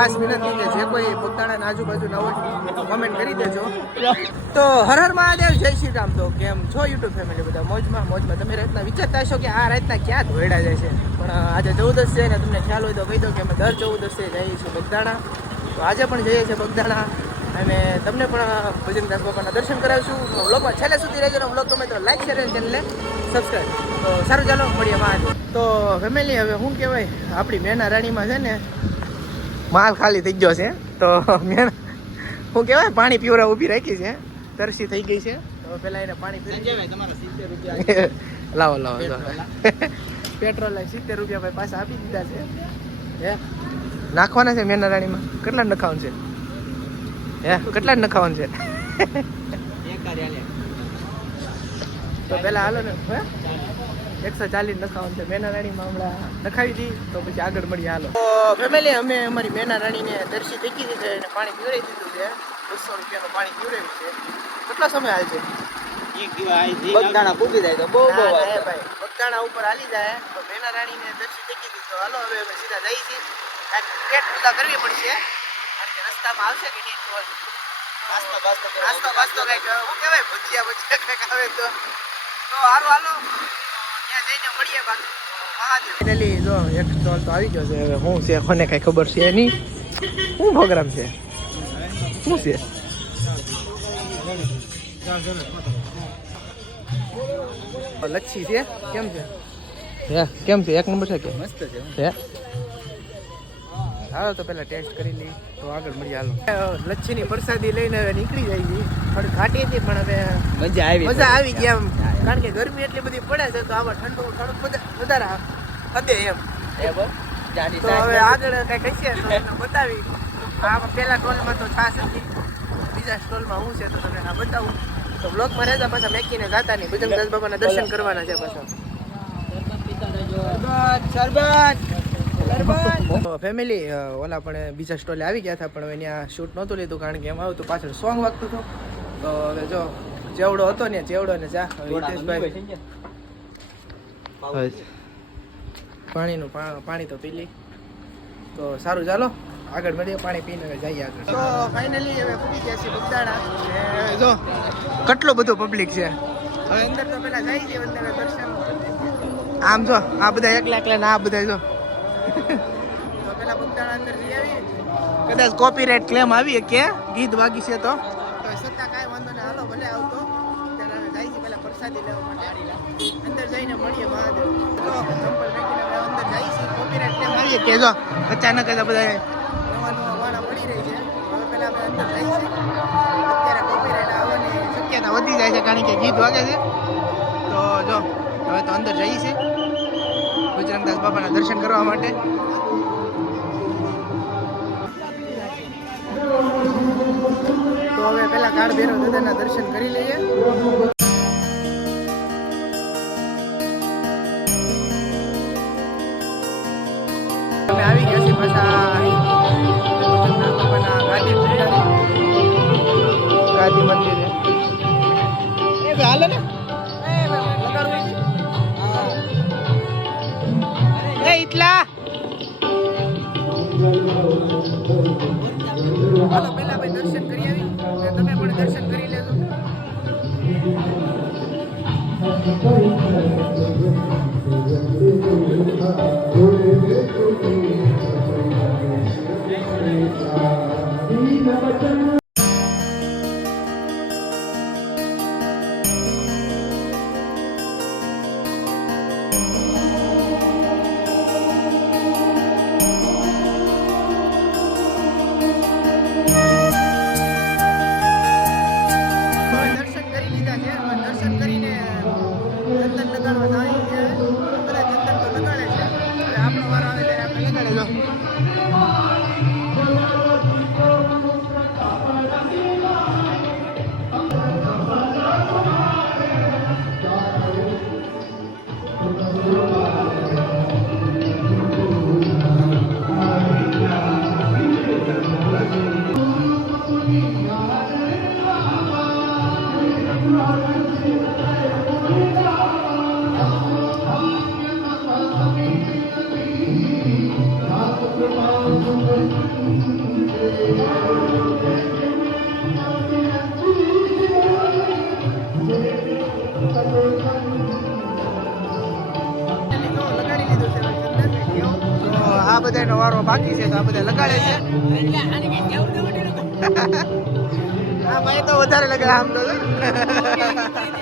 ખાસ વિનંતી કે જે કોઈ પોતાના આજુબાજુ ન હોય કરી દેજો. તો હર હર મહાદેવ, જય શ્રી રામ. તો કેમ છો યુટ્યુબ ફેમિલી બધા? મોજમાં મોજમાં. તમે રાતના વિચારતા હશો કે આ રાતના ક્યાં ધોયડા જાય છે. પણ આજે ચૌદસ છે ને તમને ખ્યાલ હોય તો કહી દો કે અમે દર ચૌદસે જઈએ છીએ બગદાણા. તો આજે પણ જઈએ છીએ બગદાણા. અને તમને પણ ભજનદાસ બાપાના દર્શન કરાવીશું. વ્લોગમાં છેલ્લે સુધી રહેજો વ્લોગ ગમે તો લાઈક શેર અને ચેનલને સબસ્ક્રાઈબ તો સારું ચાલો, મળીએ માં તો ફેમિલી હવે શું કહેવાય, આપણી મેના રાણીમાં છે ને માલ ખાલી થઈ ગયો છે. તો મેં શું કહેવાય પાણી પીવરા ઊભી રાખી છે. તરસી થઈ ગઈ છે. તો પેલા એને પાણી લાવો લાવો લાવો. પેટ્રોલ સિત્તેર રૂપિયા ભાઈ પાછા આપી દીધા છે. હે? નાખવાના છે મેના રાણીમાં કેટલા નખાવાનું છે? હે કેટલા નખાવાનું છે? તો પેલા હાલો ને હે? એકસો ચાલીસ નખાવાનું છે. મેના રાણીમાં હમણાં નખાવી દી તો પછી આગળ મળીએ હાલો. ફેમિલી અમે અમારી મેના રાણીને દર્શી થઈ ગઈ છે અને પાણી પીવડાવી દીધું છે. બસો રૂપિયાનું પાણી પીવડાવ્યું છે. કેટલો સમય હાલ છે? બગદાણા પૂગી જાય તો બહુ બહુ. ભાઈ બગદાણા ઉપર હાલી જાય. તો મેના રાણીને દર્શી થઈ ગઈ તો હાલો હવે અમે સીધા જઈએ છીએ. પેટ પૂજા કરવી પડશે. કારણ કે રસ્તામાં આવશે કે નહીં તો નાસ્તો બાસ્તો. નાસ્તો બાસ્તો કંઈક શું કહેવાય ભજીયા ભજીયા કંઈક આવે તો. તો હારું હાલો. ફાઇનલી જો એક સ્ટોલ તો આવી ગયો છે. હવે શું છે કોને કઈ ખબર છે નહીં. શું પ્રોગ્રામ છે? શું છે? લચ્છી છે? કેમ છે? હે કેમ છે? એક નંબર છે કે? મસ્ત છે છે હાલો તો પેલા ટેસ્ટ કરી લઈ તો આગળ મળી હાલો. લચ્છીની પ્રસાદી લઈને હવે નીકળી જાય છે પણ ઘાટી હતી પણ હવે મજા આવી મજા આવી ગઈ એમ. કારણ કે ગરમી એટલી બધી પડે છે તો આમાં ઠંડુ થોડુંક બધા- વધારે હદે એમ. તો હવે આગળ કઈ કહીએ તો એને બતાવી. આ પેલા સ્ટોલમાં તો છાશ હતી. બીજા સ્ટોલમાં હું છે તો તમને આ બતાવું. તો બ્લોગમાં રહેતા પાછા મેકીને જાતા નહીં. ભજનદાસ બાબાના દર્શન કરવાના છે પાછા. તો ફેમિલી ઓલા પણ બીજા સ્ટોલે આવી ગયા હતા પણ હવે ત્યાં શૂટ નહોતું લીધું કારણ કે એમાં આવ્યું તો પાછળ સોંગ વાગતું હતું. તો હવે જો જેવડો હતો ને જેવડો ને જા હવે હિતેશભાઈ પાણીનું પાણી તો પી લી. તો સારું ચાલો આગળ મળીએ પાણી પીને હવે જઈએ આગળ. તો ફાઇનલી હવે પૂરી ગયા છે બગદાણા. જો કેટલો બધો પબ્લિક છે? હવે અંદર તો પેલા જઈ છે અંદર દર્શન. આમ જો આ બધા એકલા એકલા ના આ બધા જો. કદાચ કોપીરાઇટ ક્લેમ આવી કે ગીત વાગી છે તો? તો છતાં કાંઈ વાંધો નહીં. હાલો ભલે આવતો. ત્યારે હવે જાય છે પેલા પ્રસાદી લેવા માટે અંદર જઈને મળીએ મહાદેવ. જો ચંપલ રાખીને હવે અંદર જાય છે કોપીરાઇટ ક્લેમ આવીએ કે જો અચાનક જ બધા નવા નવા વાળા પડી રહી છે. હવે પહેલાં આપણે અંદર જઈએ અત્યારે કોપીરાઇટ આવવાની શક્યતા વધી જાય છે કારણ કે ગીત વાગે છે. તો જો હવે તો અંદર જઈએ છીએ. બજરંગદાસ બાબાના દર્શન કરવા માટે. તો હવે પેલા કાળ ભૈરવ દાદાના દર્શન કરી લઈએ. હાલો પહેલા ભાઈ દર્શન કરી આવી ને તમે પણ દર્શન કરી લેજો હવે બધાનો વારો બાકી છે તો આ બધા લગાડે છે. આ ભાઈ તો વધારે લગાડે આમ તો.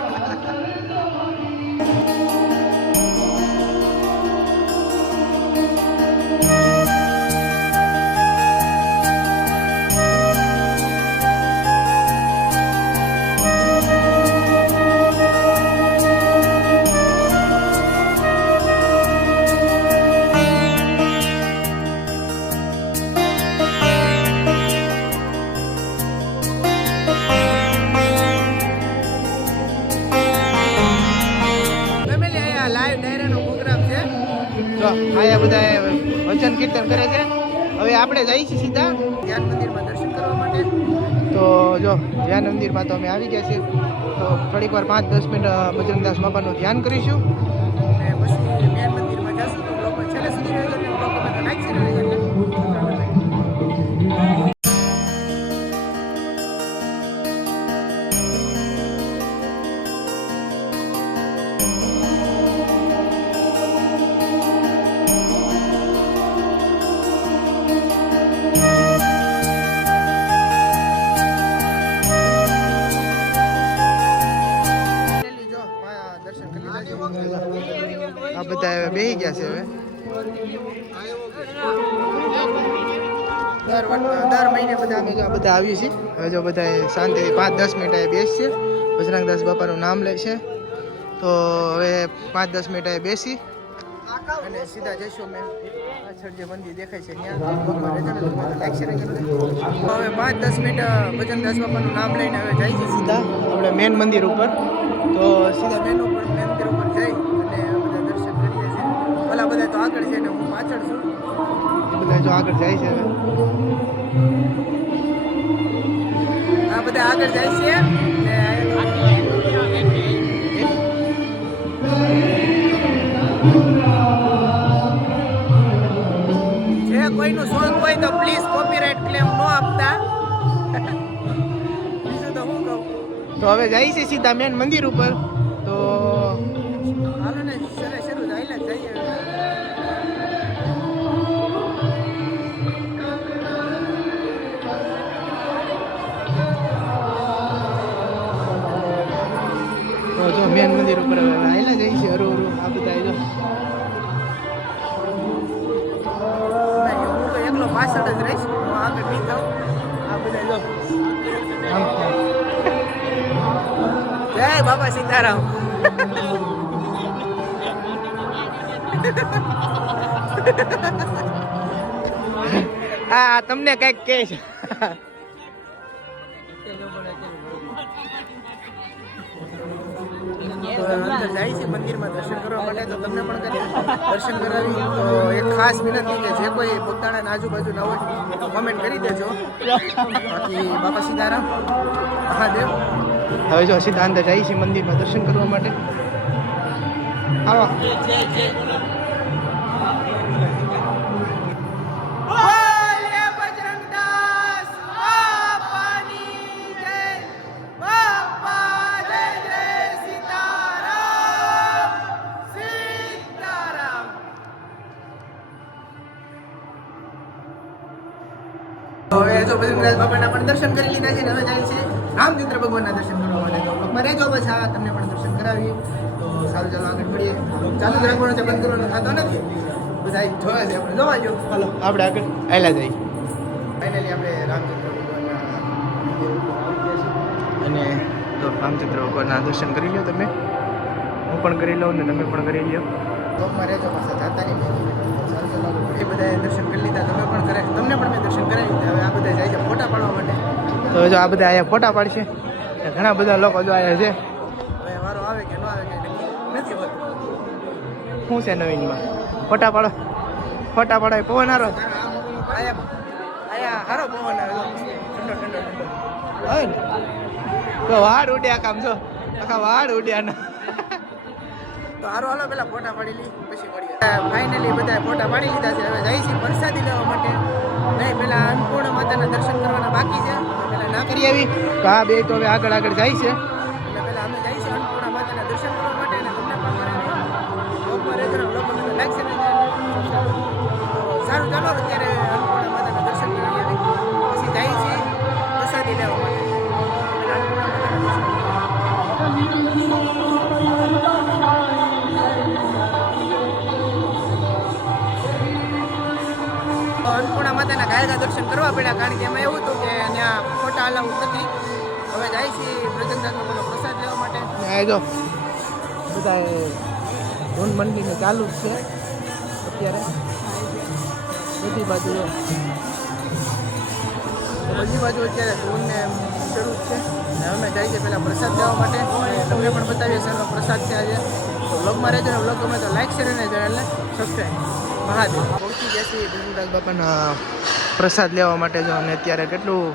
ડાયરાનો છે. જો અહીંયા બધા વચન કીર્તન કરે છે. હવે આપણે જઈએ છીએ સીધા ધ્યાન મંદિરમાં દર્શન કરવા માટે. તો જો, ધ્યાન મંદિરમાં તો અમે આવી ગયા છીએ. તો થોડીક વાર પાંચ દસ મિનિટ બજરંગદાસ બાપાનું ધ્યાન કરીશું. બધા આવ્યું છે. હવે જો બધા શાંતિથી પાંચ દસ મિનિટ અહીં બેસશે બજરંગદાસ બાપાનું નામ લે છે. તો હવે પાંચ દસ મિનિટ એ બેસી. અને સીધા જઈશું અમે. પાછળ જે મંદિર દેખાય છે ત્યાં. હવે પાંચ દસ મિનિટ ભજનદાસ બાપાનું નામ લઈને હવે જાય સીધા આપણે મેન મંદિર ઉપર. તો સીધા મેન ઉપર મેન મંદિર ઉપર જઈ અને બધા દર્શન કરીએ છીએ ઓલા બધા તો આગળ છે હું પાછળ છું. બધા જો આગળ જાય છે હવે. બધા આગળ જાય છે. ને જે કોઈનું સોંગ હોય તો પ્લીઝ કોપીરાઇટ ક્લેમ ન આપતા. બીજું તો હું કહું? તો હવે જાય છે સીધા મેન મંદિર ઉપર. તો હાલો ને શરૂ જાય જઈએ મંદિર ઉપર હવે આવેલા જઈ છે હરું હરું આ બધા એકલો પાછળ જ રહીશ આગળ નહીં થાઉં આ બધા. જય બાબા સીતારામ હા તમને કંઈક કે છે અંદર જાય છે મંદિરમાં દર્શન કરવા માટે તો તમને પણ કરી દર્શન કરાવી તો એક ખાસ વિનંતી કે જે કોઈ પોતાના આજુબાજુ ના હોય કમેન્ટ કરી દેજો. બાકી બાપા સીતારામ મહાદેવ. હવે જો સિદ્ધાંત જાય છે મંદિરમાં દર્શન કરવા માટે. આવો. હવે જો બજરંગદાસ બાપાના પણ દર્શન કરી લીધા છે ને હવે જાય છે રામચંદ્ર ભગવાનના દર્શન કરવા માટે. તો પગમાં રહેજો બસ આ તમને પણ દર્શન કરાવીએ. તો સારું ચાલો આગળ પડીએ. ચાલુ જ રાખવાનું છે બંધ કરવાનો થતો નથી. બધા જોવા છે આપણે જોવા જો. ચાલો આપણે આગળ આયલા જઈએ. ફાઇનલી આપણે રામચંદ્ર ભગવાનના. અને તો રામચંદ્ર ભગવાનના દર્શન કરી લો તમે. હું પણ કરી લઉં ને તમે પણ કરી લ્યો. ચોકમાં રહેજો પાછા જાતા નહીં એ બધા દર્શન કરી લીધા તમે પણ કરે. તમને પણ મેં દર્શન કરાવી દીધા. હવે આ બધા જાય છે ફોટા પાડવા માટે. તો જો આ બધા અહીંયા ફોટા પાડશે. ઘણા બધા લોકો જો આવ્યા છે. હવે વારો આવે કે ન આવે કે નથી હોતું. શું છે નવીનમાં? ફોટા પાડો. ફોટા પાડો પવન હારો. હારો પવન આવે ઠંડો ઠંડો તો વાડ ઉડ્યા કામ છો આખા વાડ ઉડ્યા ના. તો હારો, હાલો, પેલા ફોટા પાડી લઈ, પછી મળીએ. ફાઇનલી બધા ફોટા પાડી લીધા છે. હવે જાય છે પ્રસાદી લેવા માટે. નહીં, પેલા અન્નપૂર્ણ માતાના દર્શન કરવાના બાકી છે. પેલા ના કરી આવી. તો આ બે તો હવે આગળ આગળ જાય છે. માતાના ગાયકા દર્શન કરવા પડ્યા કારણ કે એમાં એવું હતું કે ત્યાં ફોટા અલાઉ નથી. હવે જાય છે પ્રજનદાસનો પ્રસાદ લેવા માટે. જો બધા ધૂન મંડીને ચાલુ જ છે અત્યારે. બધી બાજુ. બધી બાજુ અત્યારે ધૂનને શરૂ છે. અમે જાય છે પહેલાં પ્રસાદ લેવા માટે. તમને પણ બતાવીએ સર પ્રસાદ છે આજે. તો વ્લોગમાં રહેજો ને વ્લોગ ગમે તો લાઈક શેર અને ચેનલને સબસ્ક્રાઈબ મહાદેવ પહોંચી ગયા છીએ બજરંગદાસ બાપાના પ્રસાદ લેવા માટે જો અને અત્યારે કેટલું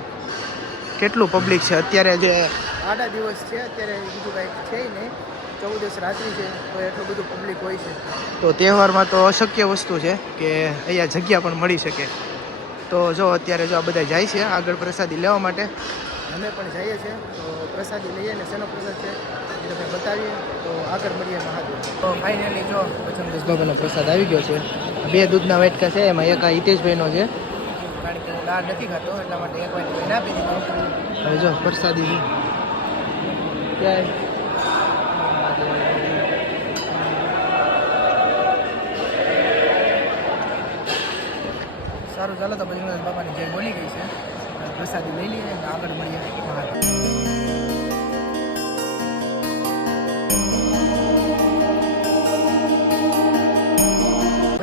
કેટલું પબ્લિક છે? અત્યારે જે આડા દિવસ છે અત્યારે બીજું કાંઈક છે નહીં. ચૌદસ રાત્રિ છે તો એટલું બધું પબ્લિક હોય છે. તો તહેવારમાં તો અશક્ય વસ્તુ છે કે અહીંયા જગ્યા પણ મળી શકે. તો જો અત્યારે જો આ બધા જાય છે આગળ પ્રસાદી લેવા માટે. અમે પણ જઈએ છીએ તો પ્રસાદી લઈએ ને શેનો પ્રસાદ છે એ તમને બતાવીએ. તો આગળ મળીએ મહાદેવ તો ફાઇનલી જો પચમદસ બાબાનો પ્રસાદ આવી ગયો છે. બે દૂધના વાટકા છે, એમાં એક આ હિતેશભાઈનો છે. દાળ નથી ખાતો એટલા માટે એક વાટકો ના આપી દીધો હવે જો, પ્રસાદી ક્યાંય? સારું, ચાલો તો બજરંગ બાપાની જય બોલી ગઈ છે. પ્રસાદી લઈ લઈએ આગળ મળીએ.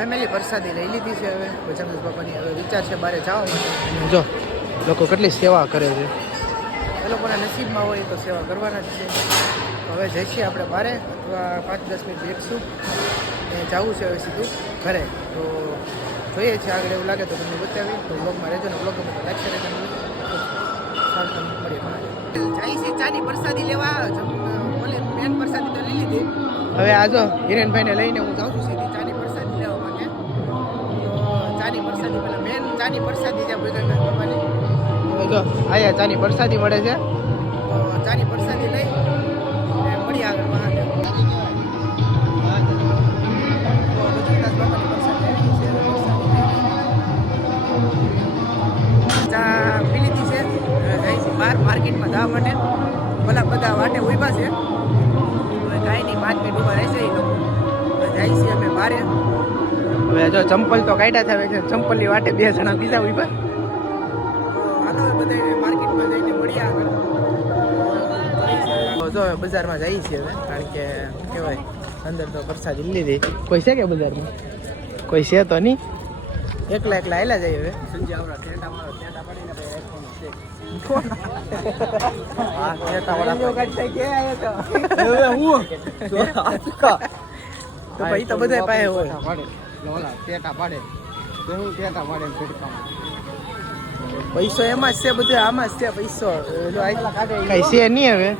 ફેમિલી પ્રસાદી લઈ લીધી છે હવે. ભજનદાસ બાપાની હવે વિચાર છે બારે જવા માટે જો લોકો કેટલી સેવા કરે છે. એ લોકોના નસીબમાં હોય તો સેવા કરવાના જ છે. હવે જઈશું આપણે બારે અથવા પાંચ દસ મિનિટ બેઠશું ને જવું છે હવે સીધું ઘરે. તો જોઈએ છે આગળ એવું લાગે તો તમને બતાવી તો બ્લોગમાં રહેજો ને બ્લોગ તમે મળીએ જાય છે ચાની પ્રસાદી લેવા. મેન પ્રસાદી તો લઈ લીધી. હવે આ જો હિરેનભાઈને લઈને હું જાઉં છું ચાની પ્રસાદી છે ભગવાન બાબાની જો અહીંયા ચાની પ્રસાદી મળે છે. ચાની પ્રસાદી લઈ મળી આગળ મહાદેવ. ચા પી લીધી છે છે બહાર માર્કેટમાં જવા માટે. ભલા બધા વાટે ઊભા છે. કાંઈ નહીં પાંચ મિનિટ ઊભા રહેશે એ લોકો. જાય છે અમે બારે. હવે જો ચંપલ તો કાઢ્યા થાય છે ચંપલની વાટે બે જણા બીજા ઊભા. જો બજારમાં જઈએ છીએ હવે કારણ કે કહેવાય અંદર તો પ્રસાદી લીધી કોઈ છે કે બજારમાં? કોઈ છે તો નહીં? એકલા એકલા આયલા જાય હવે. સંજય આવડા ટેટા મારો ટેટા પડીને પછી iPhone છે. હા ટેટા વાળા તો ભાઈ તો બધા હોય. પાડે. ઓલા ટેટા પાડે. તો હું ટેટા પાડે એમ ફેરકામાં. પૈસો એમાં જ છે બધું આમાં જ છે પૈસો. કઈ છે નહીં હવે.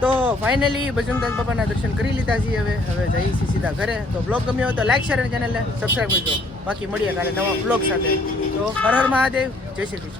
તો ફાઇનલી બજરંગદાસ બાપાના દર્શન કરી લીધા છીએ હવે. હવે જઈએ છીએ સીધા ઘરે. તો બ્લોગ ગમ્યો હોય તો લાઈક શેર અને ચેનલને સબસ્ક્રાઈબ કરજો. બાકી મળીએ કાલે નવા બ્લોગ સાથે. તો હર હર મહાદેવ. જય શ્રી કૃષ્ણ.